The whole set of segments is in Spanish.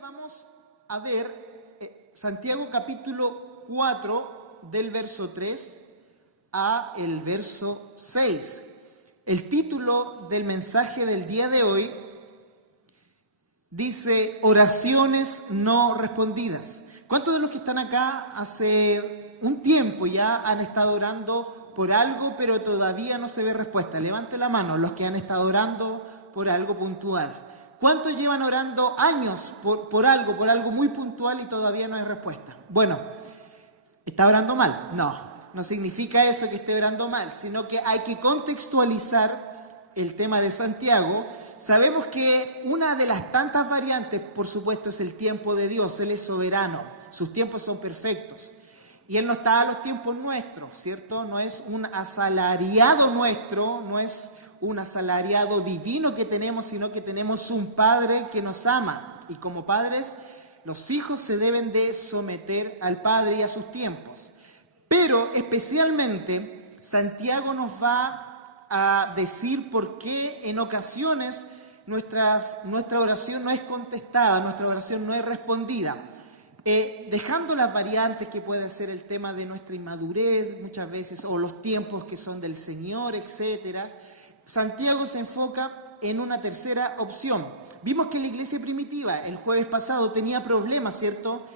vamos a ver Santiago capítulo 4 del verso 3 a el verso 6. El título del mensaje del día de hoy dice oraciones no respondidas. ¿Cuántos de los que están acá hace un tiempo ya han estado orando por algo pero todavía no se ve respuesta? Levante la mano los que han estado orando por algo puntual. ¿Cuántos llevan orando años por algo muy puntual y todavía no hay respuesta? Bueno, ¿está orando mal? No significa eso que esté orando mal, sino que hay que contextualizar el tema de Santiago. Sabemos que una de las tantas variantes, por supuesto, es el tiempo de Dios. Él es soberano, sus tiempos son perfectos. Y Él no está a los tiempos nuestros, ¿cierto? No es un asalariado nuestro, no es un asalariado divino que tenemos, sino que tenemos un Padre que nos ama. Y como padres, los hijos se deben de someter al Padre y a sus tiempos. Pero especialmente Santiago nos va a decir por qué en ocasiones nuestra oración no es contestada, nuestra oración no es respondida. Dejando las variantes que puede ser el tema de nuestra inmadurez muchas veces, o los tiempos que son del Señor, etcétera, Santiago se enfoca en una tercera opción. Vimos que la iglesia primitiva el jueves pasado tenía problemas, ¿cierto?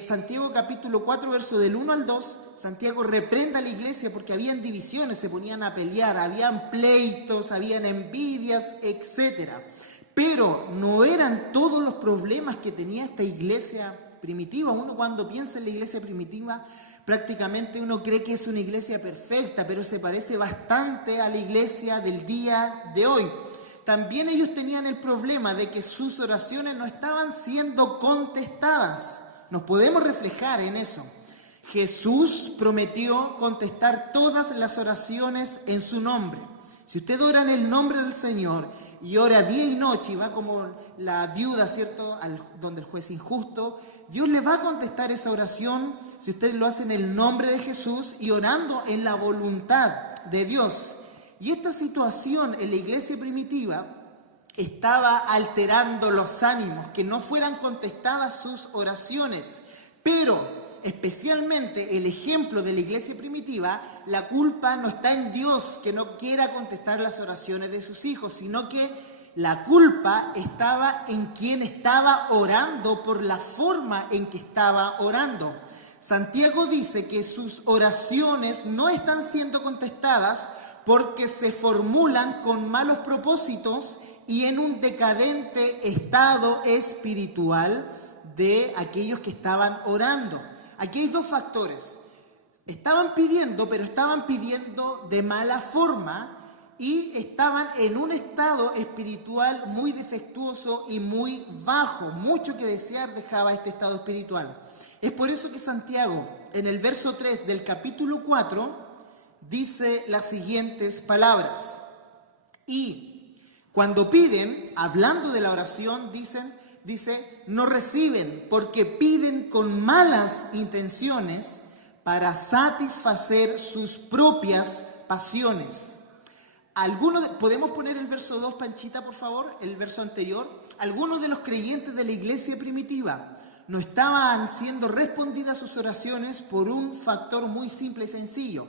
Santiago capítulo 4, verso del 1 al 2, Santiago reprende a la iglesia porque habían divisiones, se ponían a pelear, habían pleitos, habían envidias, etcétera. Pero no eran todos los problemas que tenía esta iglesia primitiva. Uno cuando piensa en la iglesia primitiva, prácticamente uno cree que es una iglesia perfecta, pero se parece bastante a la iglesia del día de hoy. También ellos tenían el problema de que sus oraciones no estaban siendo contestadas. Nos podemos reflejar en eso. Jesús prometió contestar todas las oraciones en su nombre. Si usted ora en el nombre del Señor y ora día y noche y va como la viuda, ¿cierto?, donde el juez injusto, Dios le va a contestar esa oración si usted lo hace en el nombre de Jesús y orando en la voluntad de Dios. Y esta situación en la iglesia primitiva estaba alterando los ánimos, que no fueran contestadas sus oraciones. Pero especialmente el ejemplo de la iglesia primitiva, la culpa no está en Dios que no quiera contestar las oraciones de sus hijos, sino que la culpa estaba en quien estaba orando por la forma en que estaba orando. Santiago dice que sus oraciones no están siendo contestadas porque se formulan con malos propósitos y en un decadente estado espiritual de aquellos que estaban orando. Aquí hay dos factores. Estaban pidiendo, pero estaban pidiendo de mala forma y estaban en un estado espiritual muy defectuoso y muy bajo. Mucho que desear dejaba este estado espiritual. Es por eso que Santiago, en el verso 3 del capítulo 4, dice las siguientes palabras. Y cuando piden, hablando de la oración, dice, no reciben porque piden con malas intenciones para satisfacer sus propias pasiones. ¿Podemos poner el verso 2, Panchita, por favor? El verso anterior. Algunos de los creyentes de la iglesia primitiva no estaban siendo respondidas sus oraciones por un factor muy simple y sencillo.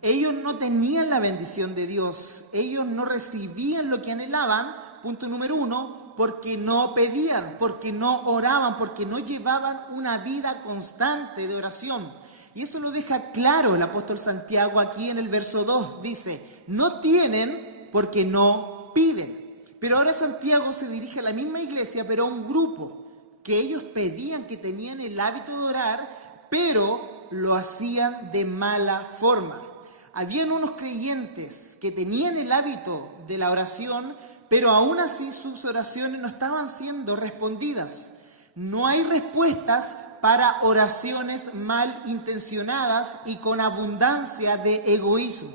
Ellos no tenían la bendición de Dios. Ellos no recibían lo que anhelaban, punto número 1, porque no pedían, porque no oraban, porque no llevaban una vida constante de oración. Y eso lo deja claro el apóstol Santiago aquí en el verso 2. Dice, no tienen porque no piden. Pero ahora Santiago se dirige a la misma iglesia, pero a un grupo que ellos pedían, que tenían el hábito de orar, pero lo hacían de mala forma. Habían unos creyentes que tenían el hábito de la oración, pero aún así sus oraciones no estaban siendo respondidas. No hay respuestas para oraciones mal intencionadas y con abundancia de egoísmo.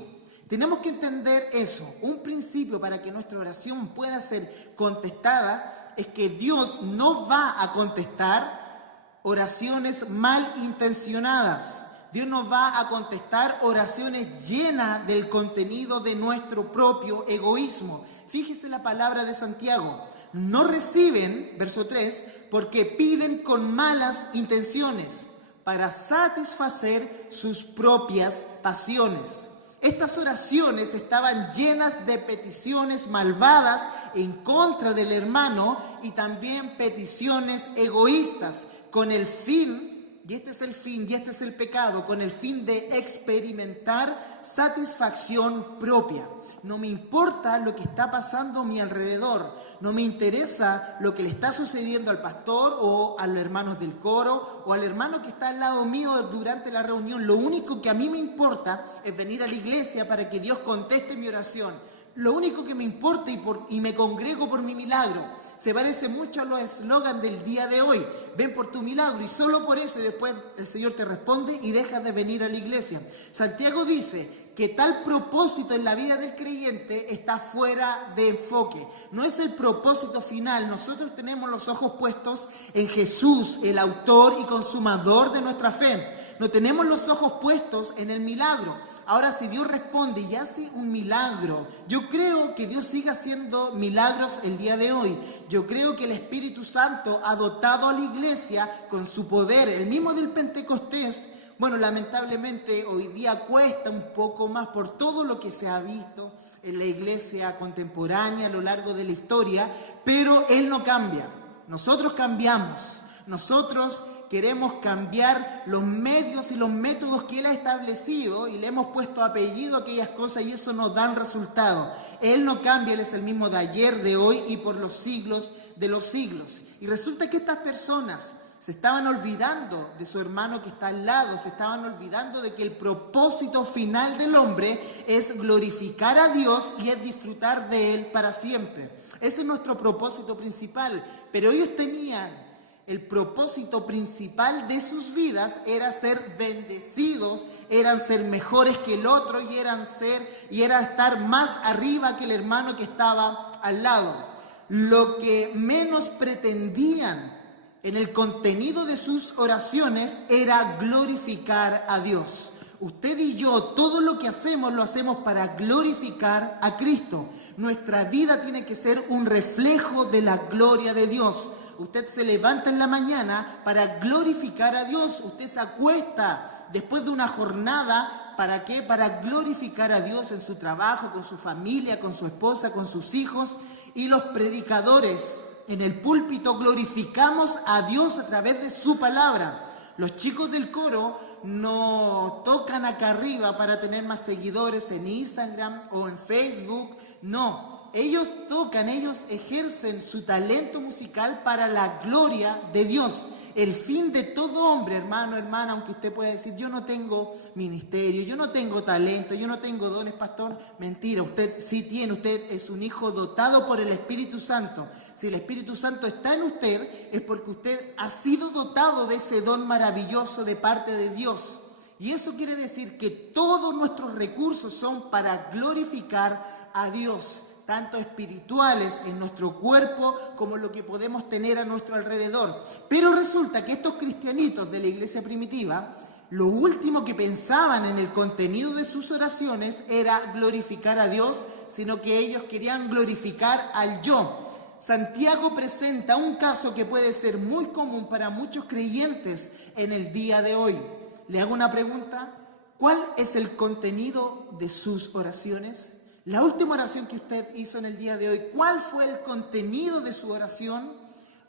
Tenemos que entender eso. Un principio para que nuestra oración pueda ser contestada es que Dios no va a contestar oraciones mal intencionadas. Dios nos va a contestar oraciones llenas del contenido de nuestro propio egoísmo. Fíjese la palabra de Santiago. No reciben, verso 3, porque piden con malas intenciones para satisfacer sus propias pasiones. Estas oraciones estaban llenas de peticiones malvadas en contra del hermano y también peticiones egoístas con el fin, y este es el fin, y este es el pecado, con el fin de experimentar satisfacción propia. No me importa lo que está pasando a mi alrededor, no me interesa lo que le está sucediendo al pastor o a los hermanos del coro o al hermano que está al lado mío durante la reunión. Lo único que a mí me importa es venir a la iglesia para que Dios conteste mi oración. Lo único que me importa y me congrego por mi milagro. Se parece mucho a los eslogans del día de hoy. Ven por tu milagro, y solo por eso, y después el Señor te responde y dejas de venir a la iglesia. Santiago dice que tal propósito en la vida del creyente está fuera de enfoque. No es el propósito final. Nosotros tenemos los ojos puestos en Jesús, el autor y consumador de nuestra fe. No tenemos los ojos puestos en el milagro. Ahora, si Dios responde y hace un milagro, yo creo que Dios sigue haciendo milagros el día de hoy. Yo creo que el Espíritu Santo ha dotado a la iglesia con su poder, el mismo del Pentecostés. Bueno, lamentablemente hoy día cuesta un poco más por todo lo que se ha visto en la iglesia contemporánea a lo largo de la historia, pero Él no cambia. Nosotros cambiamos. Nosotros queremos cambiar los medios y los métodos que Él ha establecido y le hemos puesto apellido a aquellas cosas y eso nos da resultado. Él no cambia, Él es el mismo de ayer, de hoy y por los siglos de los siglos. Y resulta que estas personas se estaban olvidando de su hermano que está al lado, se estaban olvidando de que el propósito final del hombre es glorificar a Dios y es disfrutar de Él para siempre. Ese es nuestro propósito principal, pero ellos tenían el propósito principal de sus vidas era ser bendecidos, eran ser mejores que el otro y era estar más arriba que el hermano que estaba al lado. Lo que menos pretendían en el contenido de sus oraciones era glorificar a Dios. Usted y yo, todo lo que hacemos, lo hacemos para glorificar a Cristo. Nuestra vida tiene que ser un reflejo de la gloria de Dios. Usted se levanta en la mañana para glorificar a Dios. Usted se acuesta después de una jornada, ¿para qué? Para glorificar a Dios en su trabajo, con su familia, con su esposa, con sus hijos. Y los predicadores en el púlpito glorificamos a Dios a través de su palabra. Los chicos del coro no tocan acá arriba para tener más seguidores en Instagram o en Facebook. No. Ellos tocan, ellos ejercen su talento musical para la gloria de Dios. El fin de todo hombre, hermano, hermana, aunque usted pueda decir, yo no tengo ministerio, yo no tengo talento, yo no tengo dones, pastor. Mentira, usted sí tiene, usted es un hijo dotado por el Espíritu Santo. Si el Espíritu Santo está en usted, es porque usted ha sido dotado de ese don maravilloso de parte de Dios. Y eso quiere decir que todos nuestros recursos son para glorificar a Dios, tanto espirituales en nuestro cuerpo como lo que podemos tener a nuestro alrededor. Pero resulta que estos cristianitos de la iglesia primitiva, lo último que pensaban en el contenido de sus oraciones era glorificar a Dios, sino que ellos querían glorificar al yo. Santiago presenta un caso que puede ser muy común para muchos creyentes en el día de hoy. Le hago una pregunta: ¿cuál es el contenido de sus oraciones? La última oración que usted hizo en el día de hoy, ¿cuál fue el contenido de su oración?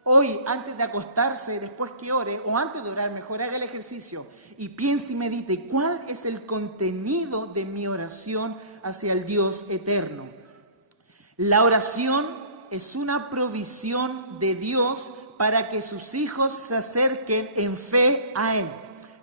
Hoy, antes de acostarse, después que ore, o antes de orar, mejor haga el ejercicio y piense y medite, ¿cuál es el contenido de mi oración hacia el Dios eterno? La oración es una provisión de Dios para que sus hijos se acerquen en fe a Él.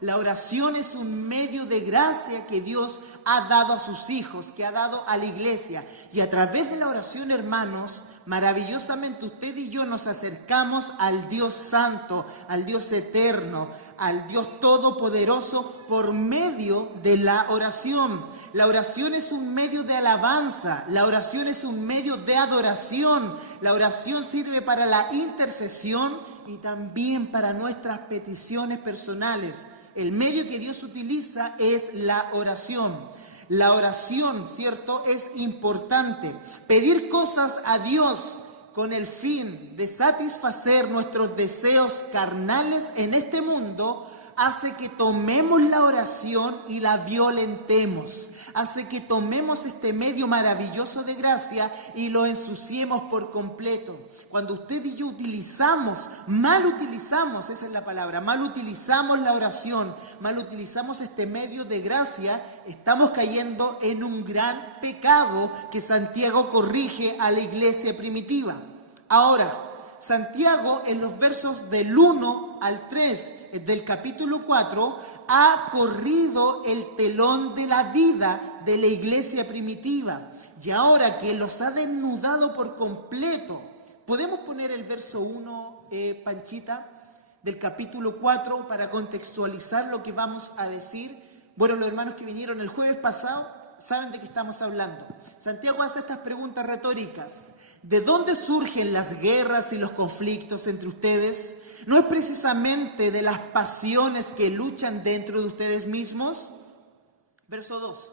La oración es un medio de gracia que Dios ha dado a sus hijos, que ha dado a la iglesia. Y a través de la oración, hermanos, maravillosamente usted y yo nos acercamos al Dios Santo, al Dios Eterno, al Dios Todopoderoso por medio de la oración. La oración es un medio de alabanza, la oración es un medio de adoración. La oración sirve para la intercesión y también para nuestras peticiones personales. El medio que Dios utiliza es la oración. La oración, ¿cierto?, es importante. Pedir cosas a Dios con el fin de satisfacer nuestros deseos carnales en este mundo hace que tomemos la oración y la violentemos. Hace que tomemos este medio maravilloso de gracia y lo ensuciemos por completo. Cuando usted y yo mal utilizamos, esa es la palabra, mal utilizamos la oración, mal utilizamos este medio de gracia, estamos cayendo en un gran pecado que Santiago corrige a la iglesia primitiva. Ahora, Santiago en los versos del 1 al 3 del capítulo 4 ha corrido el telón de la vida de la iglesia primitiva. Y ahora que los ha desnudado por completo, ¿podemos poner el verso 1, Panchita, del capítulo 4 para contextualizar lo que vamos a decir? Bueno, los hermanos que vinieron el jueves pasado saben de qué estamos hablando. Santiago hace estas preguntas retóricas. ¿De dónde surgen las guerras y los conflictos entre ustedes? ¿No es precisamente de las pasiones que luchan dentro de ustedes mismos? Verso 2.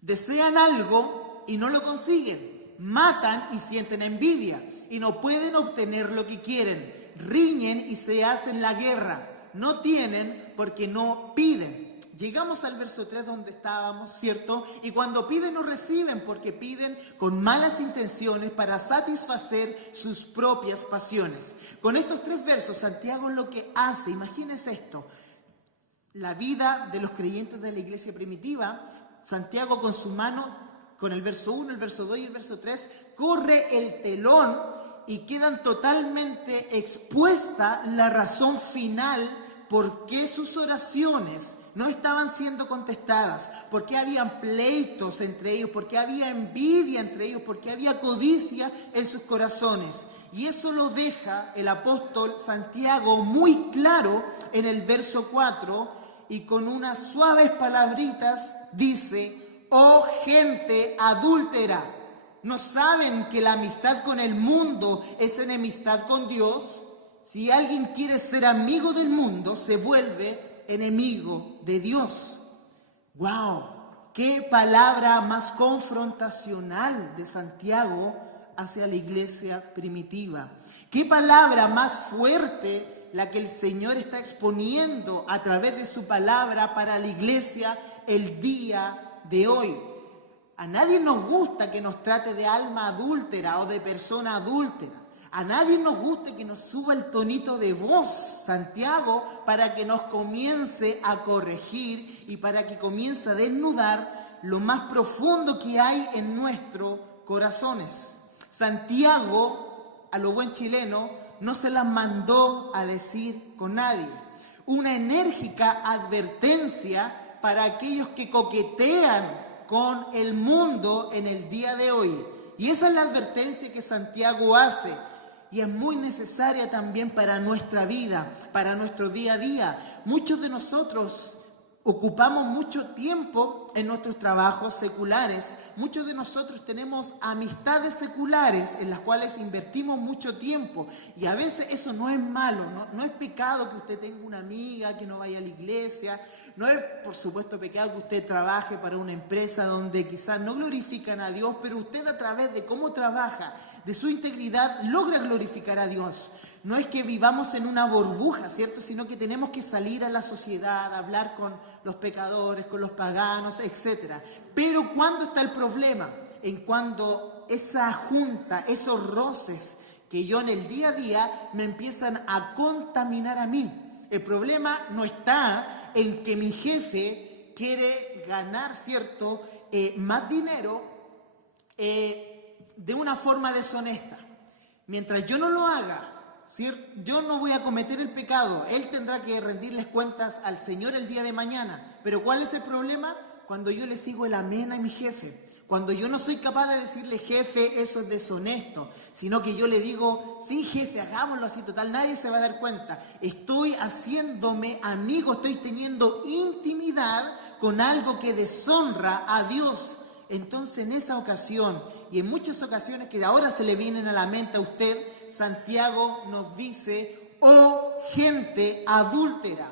Desean algo y no lo consiguen. Matan y sienten envidia y no pueden obtener lo que quieren. Riñen y se hacen la guerra. No tienen porque no piden. Llegamos al verso 3 donde estábamos, ¿cierto? Y cuando piden no reciben porque piden con malas intenciones para satisfacer sus propias pasiones. Con estos 3 versos, Santiago lo que hace, imagínense esto, la vida de los creyentes de la iglesia primitiva, Santiago con su mano, con el verso 1, el verso 2 y el verso 3, corre el telón y quedan totalmente expuesta la razón final por qué sus oraciones no estaban siendo contestadas, por qué habían pleitos entre ellos, por qué había envidia entre ellos, por qué había codicia en sus corazones. Y eso lo deja el apóstol Santiago muy claro en el verso 4 y con unas suaves palabritas dice: oh gente adúltera, ¿no saben que la amistad con el mundo es enemistad con Dios? Si alguien quiere ser amigo del mundo, se vuelve enemigo de Dios. ¡Wow! ¡Qué palabra más confrontacional de Santiago hacia la iglesia primitiva! ¡Qué palabra más fuerte la que el Señor está exponiendo a través de su palabra para la iglesia el día de hoy! A nadie nos gusta que nos trate de alma adúltera o de persona adúltera. A nadie nos gusta que nos suba el tonito de voz, Santiago, para que nos comience a corregir y para que comience a desnudar lo más profundo que hay en nuestros corazones. Santiago, a lo buen chileno, no se las mandó a decir con nadie. Una enérgica advertencia para aquellos que coquetean con el mundo en el día de hoy. Y esa es la advertencia que Santiago hace. Y es muy necesaria también para nuestra vida, para nuestro día a día. Muchos de nosotros ocupamos mucho tiempo en nuestros trabajos seculares. Muchos de nosotros tenemos amistades seculares en las cuales invertimos mucho tiempo. Y a veces eso no es malo, no es pecado que usted tenga una amiga que no vaya a la iglesia. No es, por supuesto, pecado que usted trabaje para una empresa donde quizás no glorifican a Dios, pero usted a través de cómo trabaja, de su integridad, logra glorificar a Dios. No es que vivamos en una burbuja, ¿cierto? Sino que tenemos que salir a la sociedad, hablar con los pecadores, con los paganos, etc. Pero ¿cuándo está el problema? En cuando esa junta, esos roces que yo en el día a día me empiezan a contaminar a mí. El problema no está en que mi jefe quiere ganar, ¿cierto?, más dinero de una forma deshonesta. Mientras yo no lo haga, ¿cierto?, yo no voy a cometer el pecado. Él tendrá que rendirles cuentas al Señor el día de mañana. Pero ¿cuál es el problema? Cuando yo le sigo el amén a mi jefe. Cuando yo no soy capaz de decirle, jefe, eso es deshonesto, sino que yo le digo, sí, jefe, hagámoslo así, total, nadie se va a dar cuenta. Estoy haciéndome amigo, estoy teniendo intimidad con algo que deshonra a Dios. Entonces, en esa ocasión, y en muchas ocasiones que ahora se le vienen a la mente a usted, Santiago nos dice, oh gente adúltera.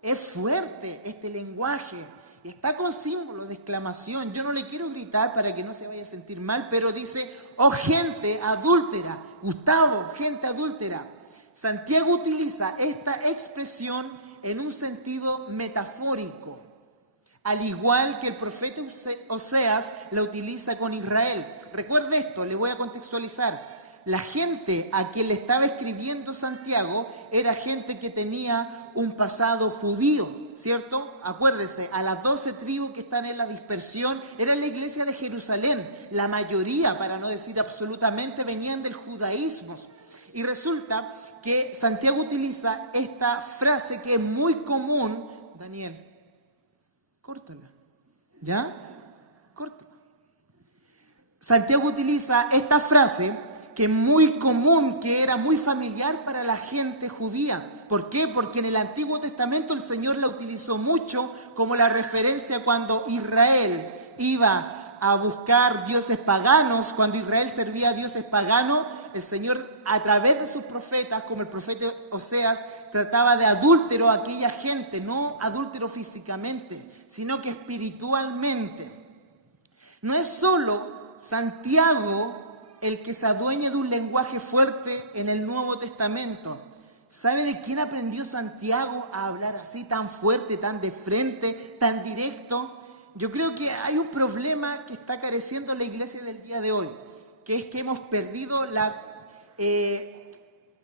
Es fuerte este lenguaje. y está con símbolos de exclamación. Yo no le quiero gritar para que no se vaya a sentir mal, pero dice, oh gente adúltera. Gustavo, gente adúltera. Santiago utiliza esta expresión en un sentido metafórico, al igual que el profeta Oseas la utiliza con Israel. Recuerde esto, le voy a contextualizar. La gente a quien le estaba escribiendo Santiago era gente que tenía un pasado judío, ¿cierto? Acuérdese, a las 12 tribus que están en la dispersión, era la iglesia de Jerusalén. La mayoría, para no decir absolutamente, venían del judaísmo. Y resulta que Santiago utiliza esta frase que es muy común. Daniel, córtala. ¿Ya? Córtala. Santiago utiliza esta frase que es muy común, que era muy familiar para la gente judía. ¿Por qué? Porque en el Antiguo Testamento el Señor la utilizó mucho como la referencia cuando Israel iba a buscar dioses paganos, cuando Israel servía a dioses paganos, el Señor a través de sus profetas, como el profeta Oseas, trataba de adúltero a aquella gente, no adúltero físicamente, sino que espiritualmente. No es solo Santiago el que se adueña de un lenguaje fuerte en el Nuevo Testamento. ¿Sabe de quién aprendió Santiago a hablar así, tan fuerte, tan de frente, tan directo? Yo creo que hay un problema que está careciendo la iglesia del día de hoy, que es que hemos perdido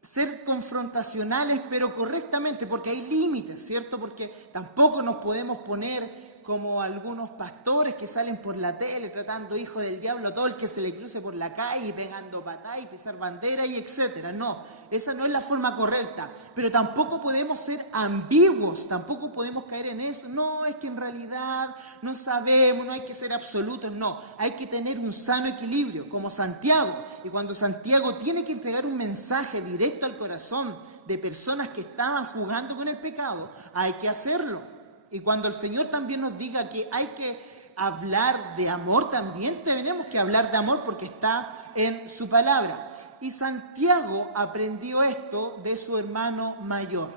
ser confrontacionales, pero correctamente, porque hay límites, ¿cierto? Porque tampoco nos podemos poner como algunos pastores que salen por la tele tratando hijo del diablo todo el que se le cruce por la calle, pegando patadas y pisar bandera y etcétera. No, esa no es la forma correcta. Pero tampoco podemos ser ambiguos, tampoco podemos caer en eso. No, es que en realidad no sabemos, no hay que ser absolutos. No, hay que tener un sano equilibrio, como Santiago. Y cuando Santiago tiene que entregar un mensaje directo al corazón de personas que estaban jugando con el pecado, hay que hacerlo. Y cuando el Señor también nos diga que hay que hablar de amor, también tenemos que hablar de amor porque está en su palabra. Y Santiago aprendió esto de su hermano mayor.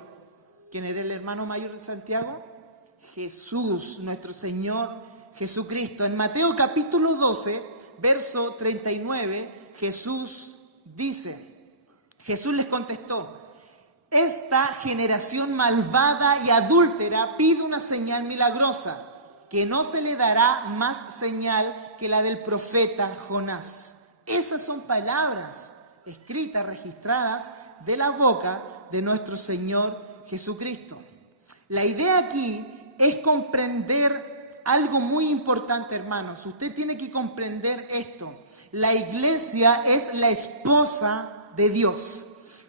¿Quién era el hermano mayor de Santiago? Jesús, nuestro Señor Jesucristo. En Mateo capítulo 12, verso 39, Jesús les contestó: esta generación malvada y adúltera pide una señal milagrosa, que no se le dará más señal que la del profeta Jonás. Esas son palabras escritas, registradas de la boca de nuestro Señor Jesucristo. La idea aquí es comprender algo muy importante, hermanos. Usted tiene que comprender esto. La iglesia es la esposa de Dios.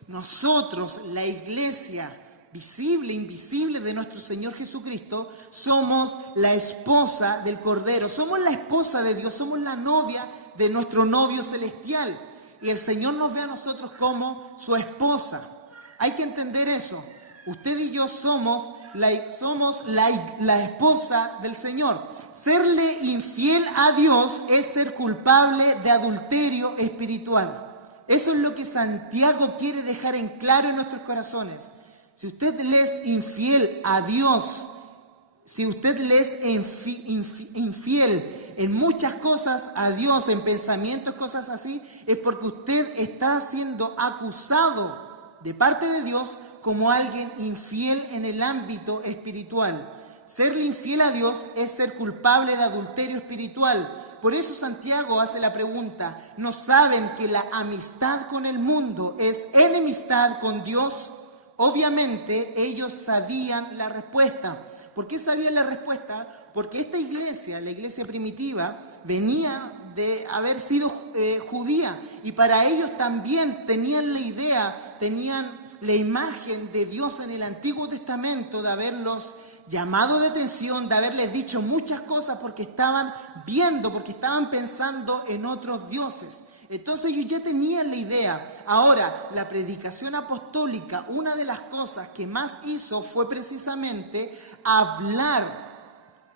Nosotros, la iglesia visible e invisible de nuestro Señor Jesucristo, somos la esposa del Cordero, somos la esposa de Dios, somos la novia de nuestro novio celestial. Y el Señor nos ve a nosotros como su esposa. Hay que entender eso. Usted y yo somos la esposa del Señor. Serle infiel a Dios es ser culpable de adulterio espiritual. Eso es lo que Santiago quiere dejar en claro en nuestros corazones. Si usted le es infiel a Dios, si usted le es infiel en muchas cosas a Dios, en pensamientos, cosas así, es porque usted está siendo acusado de parte de Dios como alguien infiel en el ámbito espiritual. Serle infiel a Dios es ser culpable de adulterio espiritual. Por eso Santiago hace la pregunta: ¿no saben que la amistad con el mundo es enemistad con Dios? Obviamente ellos sabían la respuesta. ¿Por qué sabían la respuesta? Porque esta iglesia, la iglesia primitiva, venía de haber sido judía, y para ellos también tenían la idea, tenían la imagen de Dios en el Antiguo Testamento, de haberlos llamado de atención, de haberles dicho muchas cosas porque estaban viendo, porque estaban pensando en otros dioses. Entonces ellos ya tenían la idea. Ahora, la predicación apostólica, una de las cosas que más hizo fue precisamente hablar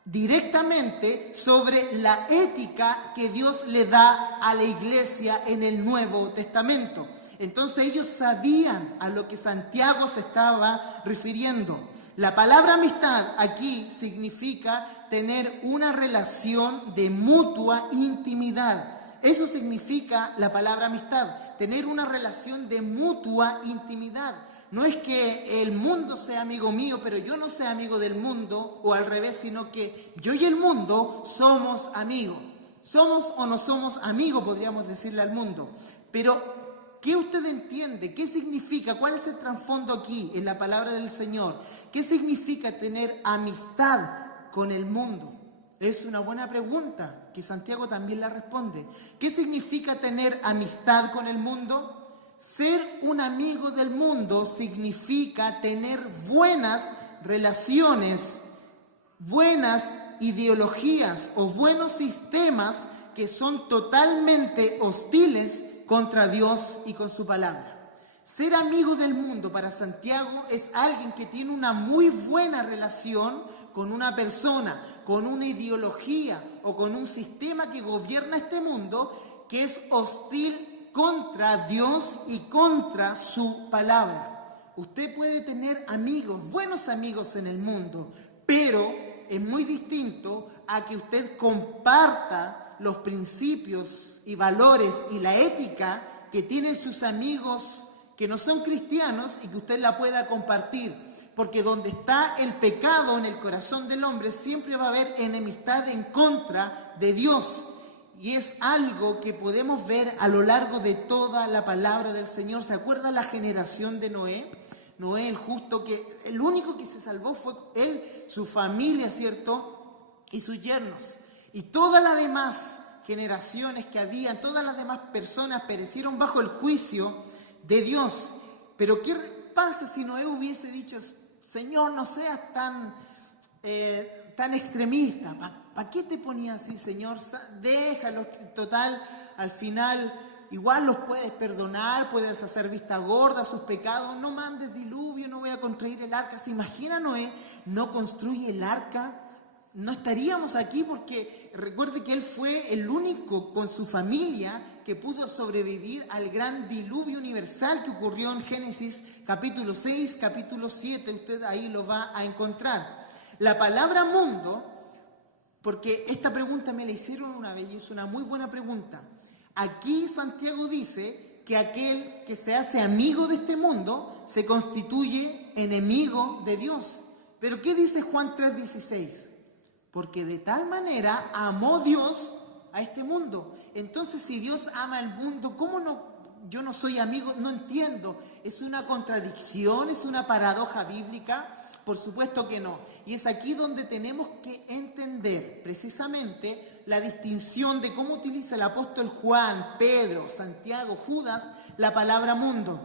directamente sobre la ética que Dios le da a la iglesia en el Nuevo Testamento. Entonces ellos sabían a lo que Santiago se estaba refiriendo. La palabra amistad aquí significa tener una relación de mutua intimidad. Eso significa la palabra amistad, tener una relación de mutua intimidad. No es que el mundo sea amigo mío, pero yo no sea amigo del mundo, o al revés, sino que yo y el mundo somos amigos. Somos o no somos amigos, podríamos decirle al mundo. Pero, ¿qué usted entiende? ¿Qué significa? ¿Cuál es el trasfondo aquí en la palabra del Señor? ¿Qué significa tener amistad con el mundo? Es una buena pregunta que Santiago también la responde. ¿Qué significa tener amistad con el mundo? Ser un amigo del mundo significa tener buenas relaciones, buenas ideologías o buenos sistemas que son totalmente hostiles contra Dios y con su palabra. Ser amigo del mundo para Santiago es alguien que tiene una muy buena relación con una persona, con una ideología o con un sistema que gobierna este mundo que es hostil contra Dios y contra su palabra. Usted puede tener amigos, buenos amigos en el mundo, pero es muy distinto a que usted comparta los principios y valores y la ética que tienen sus amigos que no son cristianos y que usted la pueda compartir. Porque donde está el pecado en el corazón del hombre siempre va a haber enemistad en contra de Dios. Y es algo que podemos ver a lo largo de toda la palabra del Señor. ¿Se acuerda la generación de Noé? Noé, el justo, que el único que se salvó fue él, su familia, ¿cierto? Y sus yernos. Y todas las demás generaciones que habían, todas las demás personas perecieron bajo el juicio de Dios. Pero ¿qué pasa si Noé hubiese dicho, Señor, no seas tan extremista? ¿Para qué te ponías así, Señor? Déjalo, total, al final igual los puedes perdonar, puedes hacer vista gorda a sus pecados, no mandes diluvio, no voy a construir el arca. ¿Se imagina Noé? No construye el arca. No estaríamos aquí porque recuerde que él fue el único con su familia que pudo sobrevivir al gran diluvio universal que ocurrió en Génesis capítulo 6, capítulo 7. Usted ahí lo va a encontrar. La palabra mundo, porque esta pregunta me la hicieron una vez y es una muy buena pregunta. Aquí Santiago dice que aquel que se hace amigo de este mundo se constituye enemigo de Dios. Pero ¿qué dice Juan 3:16? Porque de tal manera amó Dios a este mundo. Entonces, si Dios ama al mundo, ¿cómo no? Yo no soy amigo, no entiendo. ¿Es una contradicción? ¿Es una paradoja bíblica? Por supuesto que no. Y es aquí donde tenemos que entender precisamente la distinción de cómo utiliza el apóstol Juan, Pedro, Santiago, Judas, la palabra mundo.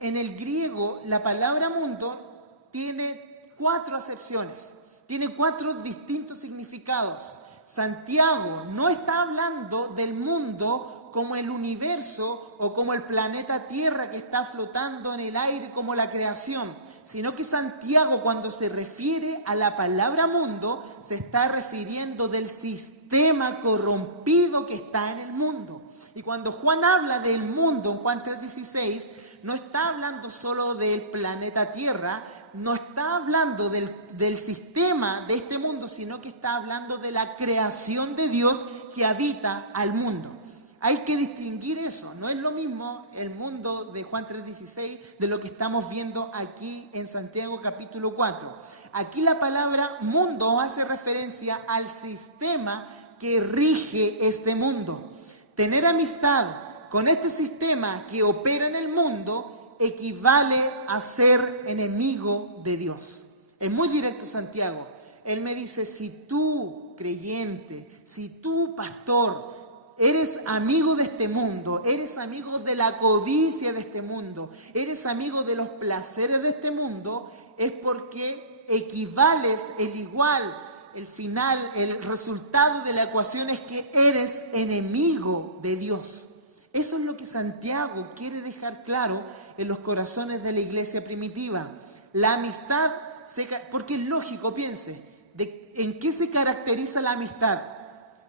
En el griego, la palabra mundo tiene 4 acepciones. Tiene 4 distintos significados. Santiago no está hablando del mundo como el universo o como el planeta Tierra que está flotando en el aire como la creación, sino que Santiago, cuando se refiere a la palabra mundo, se está refiriendo del sistema corrompido que está en el mundo. Y cuando Juan habla del mundo, en Juan 3:16, no está hablando solo del planeta Tierra, no está hablando del sistema de este mundo, sino que está hablando de la creación de Dios que habita al mundo. Hay que distinguir eso. No es lo mismo el mundo de Juan 3:16 de lo que estamos viendo aquí en Santiago capítulo 4. Aquí la palabra mundo hace referencia al sistema que rige este mundo. Tener amistad con este sistema que opera en el mundo equivale a ser enemigo de Dios. Es muy directo Santiago. Él me dice, si tú, creyente, si tú, pastor, eres amigo de este mundo, eres amigo de la codicia de este mundo, eres amigo de los placeres de este mundo, es porque equivales el final, el resultado de la ecuación es que eres enemigo de Dios. Eso es lo que Santiago quiere dejar claro en los corazones de la iglesia primitiva. La amistad, porque es lógico, piense, ¿en qué se caracteriza la amistad?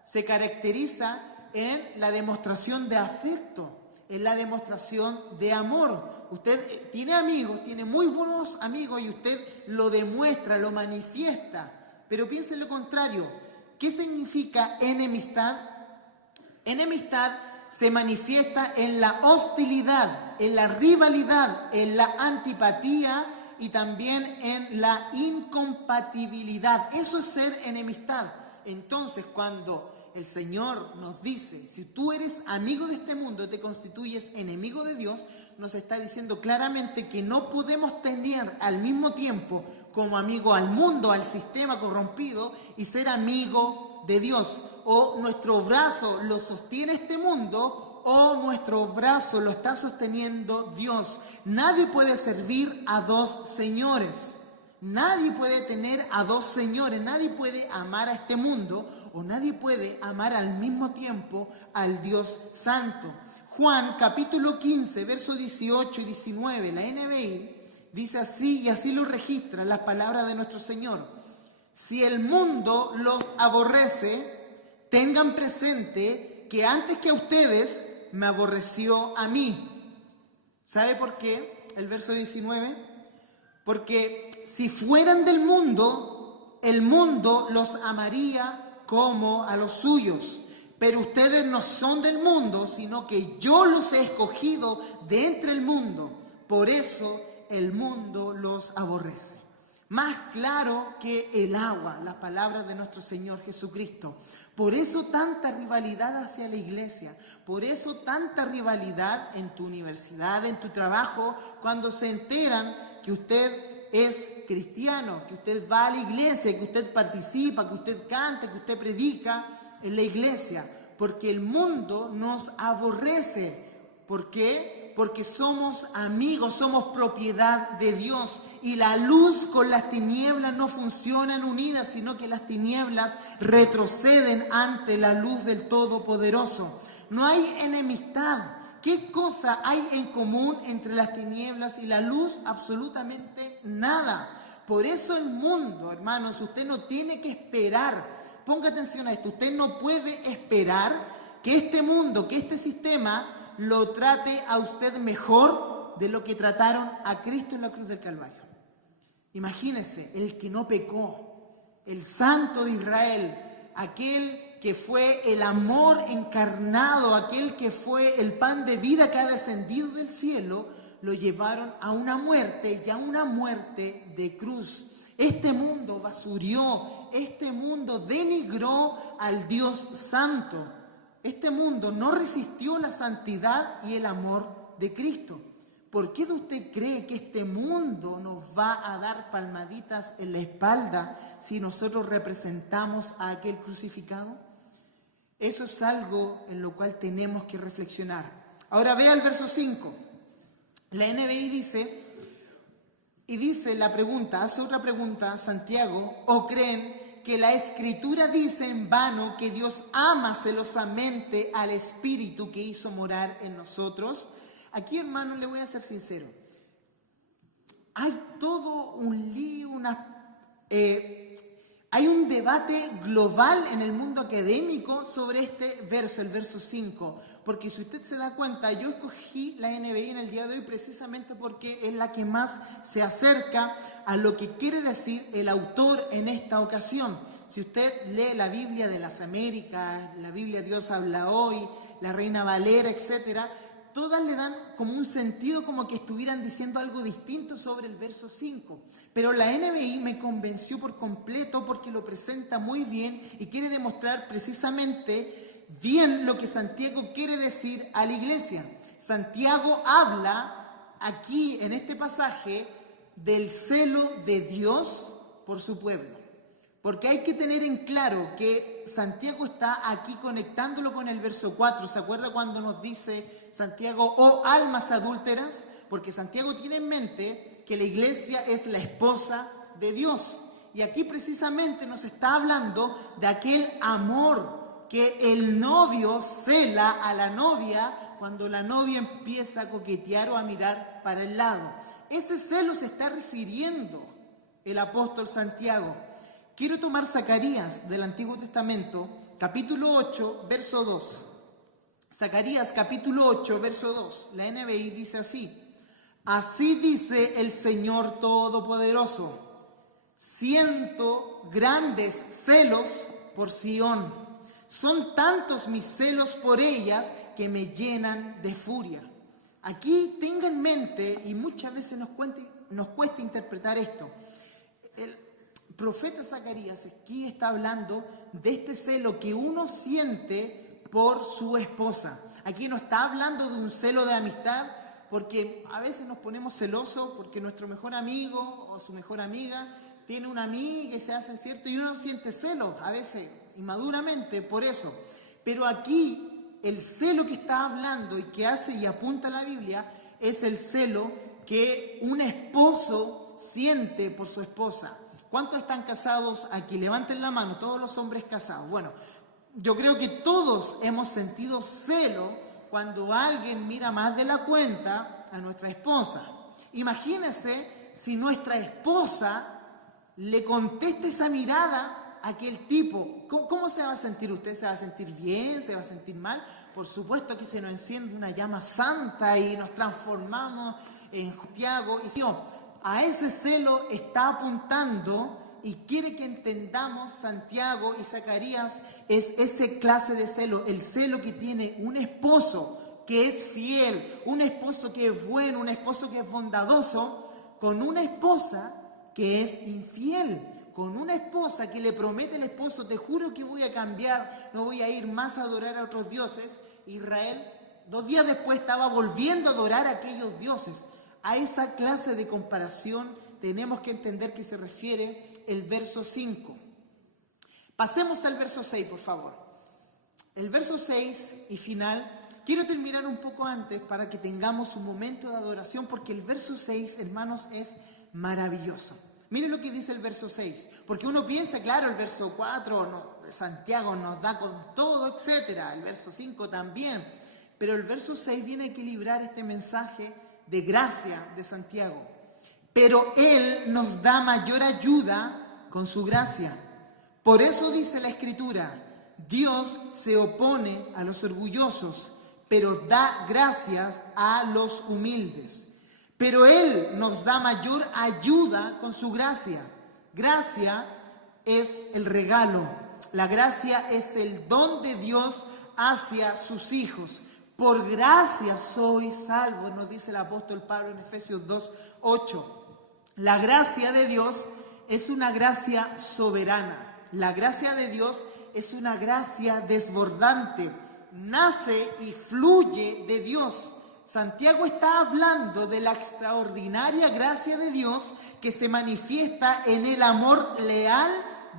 Se caracteriza en la demostración de afecto. es la demostración de amor. Usted tiene amigos, tiene muy buenos amigos y usted lo demuestra, lo manifiesta. Pero piense en lo contrario. ¿Qué significa enemistad? Enemistad se manifiesta en la hostilidad, en la rivalidad, en la antipatía y también en la incompatibilidad. Eso es ser enemistad. Entonces, cuando el Señor nos dice, si tú eres amigo de este mundo, te constituyes enemigo de Dios, nos está diciendo claramente que no podemos tener al mismo tiempo como amigo al mundo, al sistema corrompido, y ser amigo de Dios. O nuestro brazo lo sostiene este mundo, o nuestro brazo lo está sosteniendo Dios. Nadie puede servir a dos señores. Nadie puede tener a dos señores. Nadie puede amar a este mundo, o nadie puede amar al mismo tiempo al Dios Santo. Juan capítulo 15, versos 18 y 19, la NBI, dice así, y así lo registran las palabras de nuestro Señor. Si el mundo los aborrece, tengan presente que antes que a ustedes me aborreció a mí. ¿Sabe por qué? El verso 19. Porque si fueran del mundo, el mundo los amaría como a los suyos. Pero ustedes no son del mundo, sino que yo los he escogido de entre el mundo. Por eso el mundo los aborrece. Más claro que el agua, las palabras de nuestro Señor Jesucristo. Por eso tanta rivalidad hacia la iglesia. Por eso tanta rivalidad en tu universidad, en tu trabajo, cuando se enteran que usted es cristiano, que usted va a la iglesia, que usted participa, que usted canta, que usted predica en la iglesia. Porque el mundo nos aborrece. ¿Por qué? Porque somos amigos, somos propiedad de Dios. Y la luz con las tinieblas no funcionan unidas, sino que las tinieblas retroceden ante la luz del Todopoderoso. No hay enemistad. ¿Qué cosa hay en común entre las tinieblas y la luz? Absolutamente nada. Por eso el mundo, hermanos, usted no tiene que esperar. Ponga atención a esto. Usted no puede esperar que este mundo, que este sistema lo trate a usted mejor de lo que trataron a Cristo en la cruz del Calvario. Imagínese, el que no pecó, el Santo de Israel, aquel que fue el amor encarnado, aquel que fue el pan de vida que ha descendido del cielo, lo llevaron a una muerte y a una muerte de cruz. Este mundo basurió, este mundo denigró al Dios Santo. Este mundo no resistió la santidad y el amor de Cristo. ¿Por qué usted cree que este mundo nos va a dar palmaditas en la espalda si nosotros representamos a aquel crucificado? Eso es algo en lo cual tenemos que reflexionar. Ahora vea el verso 5. La NBI dice, la pregunta, hace otra pregunta, Santiago, ¿o creen que la Escritura dice en vano que Dios ama celosamente al Espíritu que hizo morar en nosotros? Aquí, hermano, le voy a ser sincero. Hay todo un lío, hay un debate global en el mundo académico sobre este verso, el verso 5. Porque si usted se da cuenta, yo escogí la NBI en el día de hoy precisamente porque es la que más se acerca a lo que quiere decir el autor en esta ocasión. Si usted lee la Biblia de las Américas, la Biblia Dios habla hoy, la Reina Valera, etcétera, todas le dan como un sentido como que estuvieran diciendo algo distinto sobre el verso 5. Pero la NBI me convenció por completo porque lo presenta muy bien y quiere demostrar precisamente bien lo que Santiago quiere decir a la iglesia. Santiago habla aquí en este pasaje del celo de Dios por su pueblo. Porque hay que tener en claro que Santiago está aquí conectándolo con el verso 4. ¿Se acuerda cuando nos dice Santiago, oh almas adúlteras? Porque Santiago tiene en mente que la iglesia es la esposa de Dios. Y aquí precisamente nos está hablando de aquel amor que el novio cela a la novia cuando la novia empieza a coquetear o a mirar para el lado. Ese celo se está refiriendo el apóstol Santiago. Quiero tomar Zacarías del Antiguo Testamento, capítulo 8, verso 2. Zacarías capítulo 8, verso 2, la NBI dice así: así dice el Señor Todopoderoso, siento grandes celos por Sión. Son tantos mis celos por ellas que me llenan de furia. Aquí tenga en mente, y muchas veces nos cuesta interpretar esto. El profeta Zacarías aquí está hablando de este celo que uno siente por su esposa. Aquí no está hablando de un celo de amistad, porque a veces nos ponemos celosos porque nuestro mejor amigo o su mejor amiga tiene una amiga que se hace cierto y uno siente celos, a veces inmaduramente por eso. Pero aquí el celo que está hablando y que hace y apunta la Biblia es el celo que un esposo siente por su esposa. ¿Cuántos están casados aquí? Levanten la mano, todos los hombres casados. Bueno, yo creo que todos hemos sentido celo cuando alguien mira más de la cuenta a nuestra esposa. Imagínense si nuestra esposa le contesta esa mirada a aquel tipo. ¿Cómo se va a sentir usted? ¿Se va a sentir bien? ¿Se va a sentir mal? Por supuesto que se nos enciende una llama santa y nos transformamos en Santiago. Y Dios, a ese celo está apuntando y quiere que entendamos. Santiago y Zacarías es ese clase de celo, el celo que tiene un esposo que es fiel, un esposo que es bueno, un esposo que es bondadoso, con una esposa que es infiel, con una esposa que le promete al esposo: te juro que voy a cambiar, no voy a ir más a adorar a otros dioses. Israel 2 días después estaba volviendo a adorar a aquellos dioses. A esa clase de comparación tenemos que entender que se refiere el verso 5. Pasemos al verso 6, por favor. El verso 6 y final. Quiero terminar un poco antes para que tengamos un momento de adoración, porque el verso 6, hermanos, es maravilloso. Miren lo que dice el verso 6, porque uno piensa, claro, el verso 4, no, Santiago nos da con todo, etcétera, el verso 5 también, pero el verso 6 viene a equilibrar este mensaje de gracia de Santiago. Pero Él nos da mayor ayuda con su gracia. Por eso dice la Escritura: Dios se opone a los orgullosos, pero da gracias a los humildes. Pero Él nos da mayor ayuda con su gracia. Gracia es el regalo. La gracia es el don de Dios hacia sus hijos. Por gracia sois salvos, nos dice el apóstol Pablo en Efesios 2:8. La gracia de Dios es una gracia soberana. La gracia de Dios es una gracia desbordante. Nace y fluye de Dios. Santiago está hablando de la extraordinaria gracia de Dios que se manifiesta en el amor leal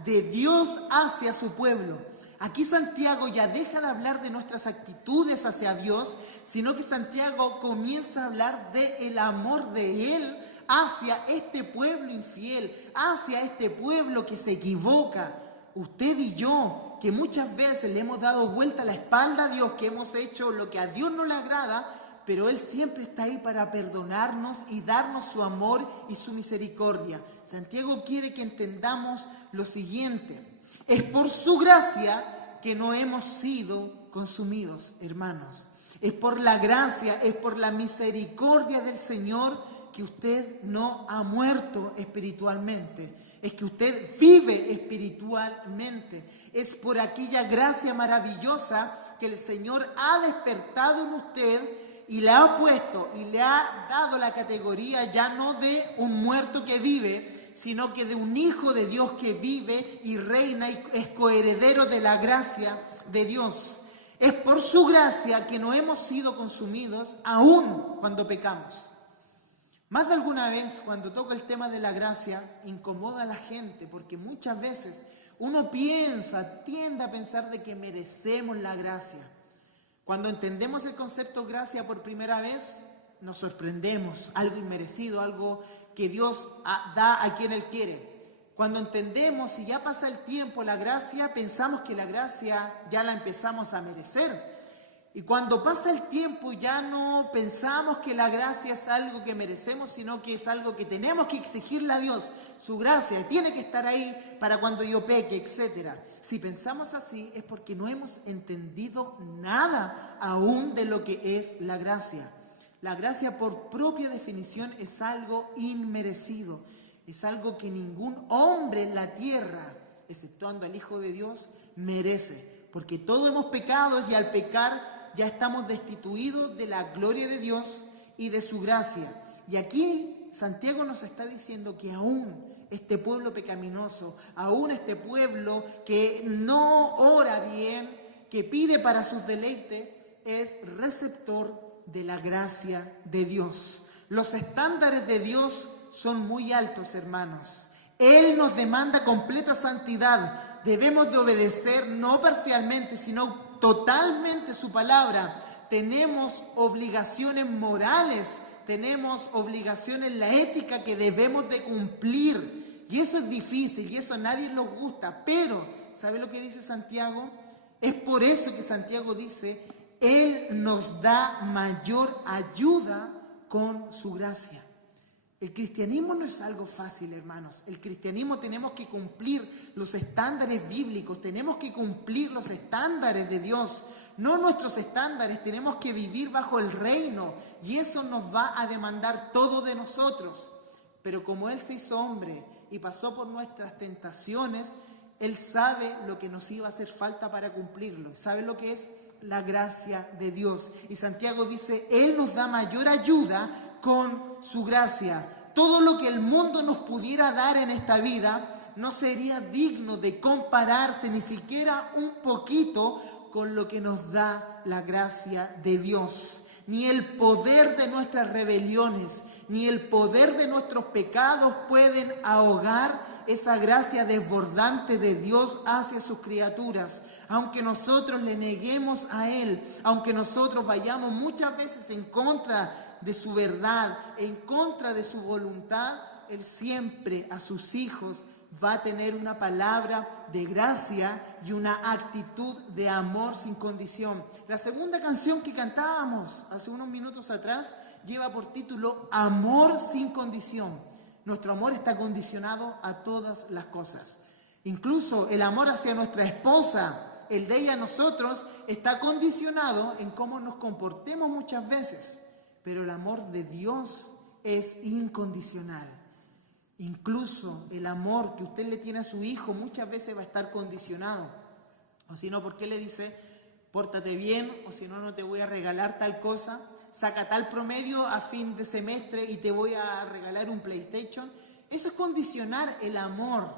de Dios hacia su pueblo. Aquí Santiago ya deja de hablar de nuestras actitudes hacia Dios, sino que Santiago comienza a hablar del amor de Él hacia este pueblo infiel, hacia este pueblo que se equivoca. Usted y yo, que muchas veces le hemos dado vuelta la espalda a Dios, que hemos hecho lo que a Dios no le agrada, pero Él siempre está ahí para perdonarnos y darnos su amor y su misericordia. Santiago quiere que entendamos lo siguiente: es por su gracia que no hemos sido consumidos, hermanos. Es por la gracia, es por la misericordia del Señor que usted no ha muerto espiritualmente. Es que usted vive espiritualmente. Es por aquella gracia maravillosa que el Señor ha despertado en usted y le ha puesto y le ha dado la categoría ya no de un muerto que vive, sino que de un hijo de Dios que vive y reina y es coheredero de la gracia de Dios. Es por su gracia que no hemos sido consumidos aún cuando pecamos. Más de alguna vez cuando toco el tema de la gracia incomoda a la gente, porque muchas veces uno tiende a pensar de que merecemos la gracia. Cuando entendemos el concepto gracia por primera vez, nos sorprendemos, algo inmerecido, algo que Dios da a quien Él quiere. Cuando entendemos y ya pasa el tiempo la gracia, pensamos que la gracia ya la empezamos a merecer. Y cuando pasa el tiempo ya no pensamos que la gracia es algo que merecemos, sino que es algo que tenemos que exigirle a Dios. Su gracia tiene que estar ahí para cuando yo peque, etc. Si pensamos así es porque no hemos entendido nada aún de lo que es la gracia. La gracia por propia definición es algo inmerecido. Es algo que ningún hombre en la tierra, exceptuando al Hijo de Dios, merece. Porque todos hemos pecado y al pecar ya estamos destituidos de la gloria de Dios y de su gracia. Y aquí Santiago nos está diciendo que aún este pueblo pecaminoso, aún este pueblo que no ora bien, que pide para sus deleites, es receptor de la gracia de Dios. Los estándares de Dios son muy altos, hermanos. Él nos demanda completa santidad. Debemos de obedecer no parcialmente, sino totalmente su palabra. Tenemos obligaciones morales, tenemos obligaciones en la ética que debemos de cumplir. Y eso es difícil y eso a nadie nos gusta. Pero, ¿sabe lo que dice Santiago? Es por eso que Santiago dice, Él nos da mayor ayuda con su gracia. El cristianismo no es algo fácil, hermanos. El cristianismo tenemos que cumplir los estándares bíblicos, tenemos que cumplir los estándares de Dios, no nuestros estándares, tenemos que vivir bajo el reino y eso nos va a demandar todo de nosotros. Pero como Él se hizo hombre y pasó por nuestras tentaciones, Él sabe lo que nos iba a hacer falta para cumplirlo, sabe lo que es la gracia de Dios. Y Santiago dice, Él nos da mayor ayuda con su gracia. Todo lo que el mundo nos pudiera dar en esta vida no sería digno de compararse ni siquiera un poquito con lo que nos da la gracia de Dios. Ni el poder de nuestras rebeliones, ni el poder de nuestros pecados pueden ahogar esa gracia desbordante de Dios hacia sus criaturas. Aunque nosotros le neguemos a Él, aunque nosotros vayamos muchas veces en contra de su verdad, en contra de su voluntad, Él siempre a sus hijos va a tener una palabra de gracia y una actitud de amor sin condición. La segunda canción que cantábamos hace unos minutos atrás lleva por título Amor sin condición. Nuestro amor está condicionado a todas las cosas. Incluso el amor hacia nuestra esposa, el de ella a nosotros, está condicionado en cómo nos comportemos muchas veces. Pero el amor de Dios es incondicional. Incluso el amor que usted le tiene a su hijo muchas veces va a estar condicionado. O si no, ¿por qué le dice, pórtate bien? O si no, no te voy a regalar tal cosa. Saca tal promedio a fin de semestre y te voy a regalar un PlayStation. Eso es condicionar el amor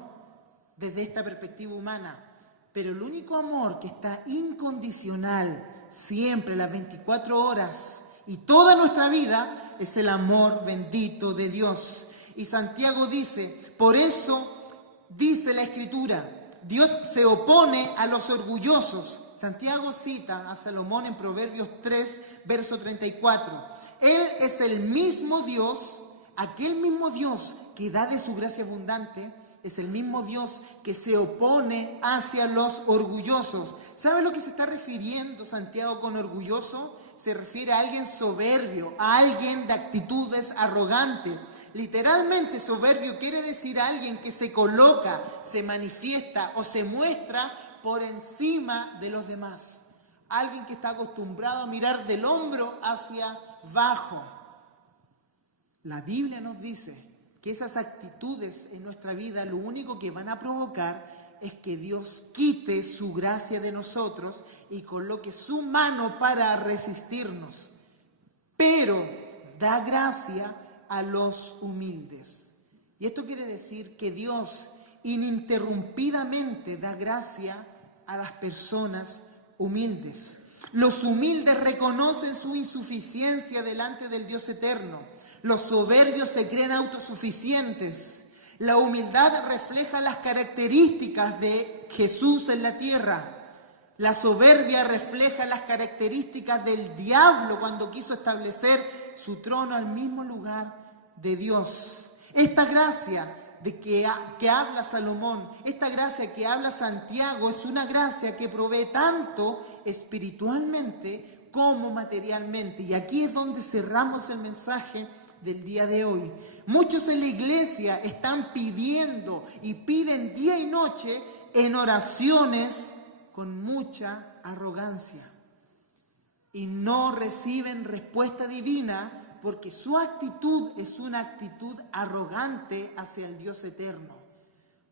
desde esta perspectiva humana. Pero el único amor que está incondicional, siempre, las 24 horas y toda nuestra vida, es el amor bendito de Dios. Y Santiago dice, por eso dice la Escritura, Dios se opone a los orgullosos. Santiago cita a Salomón en Proverbios 3, verso 34. Él es el mismo Dios, aquel mismo Dios que da de su gracia abundante, es el mismo Dios que se opone hacia los orgullosos. ¿Sabe a lo que se está refiriendo Santiago con orgulloso? Se refiere a alguien soberbio, a alguien de actitudes arrogantes. Literalmente soberbio quiere decir a alguien que se coloca, se manifiesta o se muestra por encima de los demás. Alguien que está acostumbrado a mirar del hombro hacia abajo. La Biblia nos dice que esas actitudes en nuestra vida lo único que van a provocar es que Dios quite su gracia de nosotros y coloque su mano para resistirnos. Pero da gracia a los humildes. Y esto quiere decir que Dios ininterrumpidamente da gracia a las personas humildes. Los humildes reconocen su insuficiencia delante del Dios eterno. Los soberbios se creen autosuficientes. La humildad refleja las características de Jesús en la tierra. La soberbia refleja las características del diablo cuando quiso establecer su trono al mismo lugar de Dios. Esta gracia de que habla Salomón, esta gracia que habla Santiago, es una gracia que provee tanto espiritualmente como materialmente. Y aquí es donde cerramos el mensaje del día de hoy. Muchos en la iglesia están pidiendo y piden día y noche en oraciones con mucha arrogancia. Y no reciben respuesta divina porque su actitud es una actitud arrogante hacia el Dios eterno.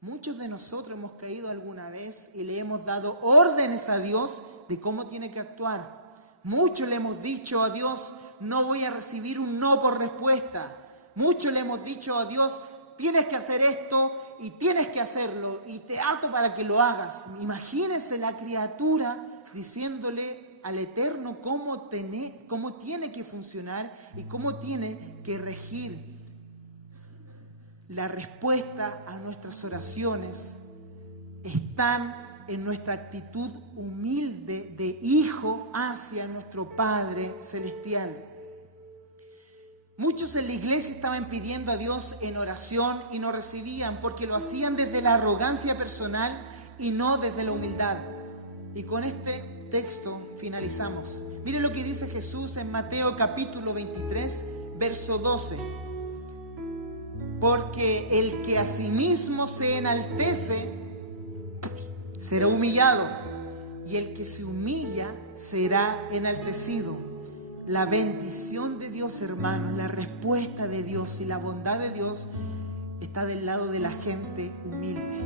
Muchos de nosotros hemos caído alguna vez y le hemos dado órdenes a Dios de cómo tiene que actuar. Muchos le hemos dicho a Dios, no voy a recibir un no por respuesta. Muchos le hemos dicho a Dios, tienes que hacer esto y tienes que hacerlo y te ato para que lo hagas. Imagínense la criatura diciéndole al Eterno cómo tiene que funcionar y cómo tiene que regir. La respuesta a nuestras oraciones están en nuestra actitud humilde de hijo hacia nuestro Padre Celestial. Muchos en la iglesia estaban pidiendo a Dios en oración y no recibían porque lo hacían desde la arrogancia personal y no desde la humildad. Y con este texto finalizamos. Mire lo que dice Jesús en Mateo capítulo 23, verso 12. Porque el que a sí mismo se enaltece será humillado, y el que se humilla será enaltecido. La bendición de Dios, hermanos, la respuesta de Dios y la bondad de Dios está del lado de la gente humilde,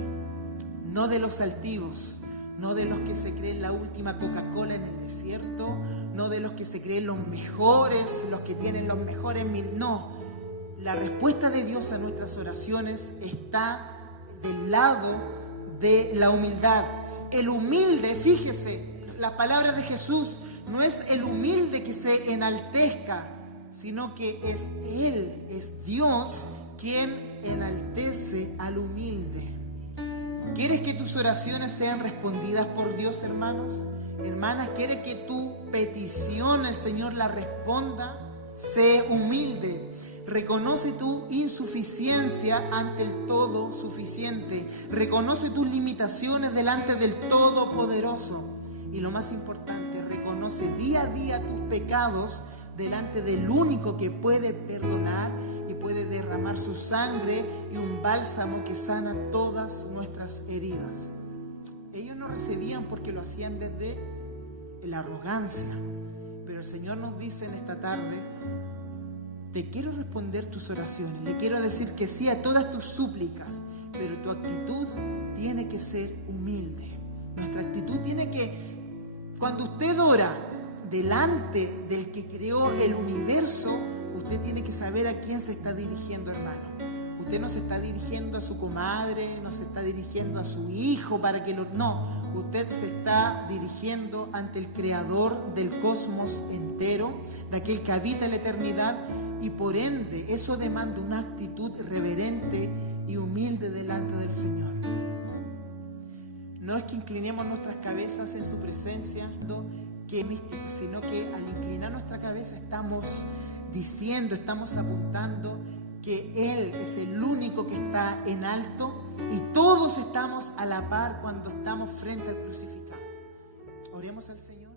no de los altivos, no de los que se creen la última Coca-Cola en el desierto, no de los que se creen los mejores, los que tienen los mejores. No, la respuesta de Dios a nuestras oraciones está del lado de la humildad. El humilde, fíjese, la palabra de Jesús no es el humilde que se enaltezca, sino que es Él, es Dios quien enaltece al humilde. ¿Quieres que tus oraciones sean respondidas por Dios, hermanos? Hermanas, ¿quieres que tu petición el Señor la responda? Sé humilde. Reconoce tu insuficiencia ante el todo suficiente. Reconoce tus limitaciones delante del Todopoderoso. Y lo más importante, reconoce día a día tus pecados delante del único que puede perdonar y puede derramar su sangre y un bálsamo que sana todas nuestras heridas. Ellos no recibían porque lo hacían desde la arrogancia, pero el Señor nos dice en esta tarde, te quiero responder tus oraciones, le quiero decir que sí a todas tus súplicas, pero tu actitud tiene que ser humilde. Nuestra actitud tiene que, cuando usted ora delante del que creó el universo, usted tiene que saber a quién se está dirigiendo, hermano. Usted no se está dirigiendo a su comadre, no se está dirigiendo a su hijo para que lo... No, usted se está dirigiendo ante el creador del cosmos entero, de aquel que habita en la eternidad, y por ende eso demanda una actitud reverente y humilde delante del Señor. No es que inclinemos nuestras cabezas en su presencia, que es místico, sino que al inclinar nuestra cabeza estamos diciendo, estamos apuntando que Él es el único que está en alto y todos estamos a la par cuando estamos frente al crucificado. Oremos al Señor.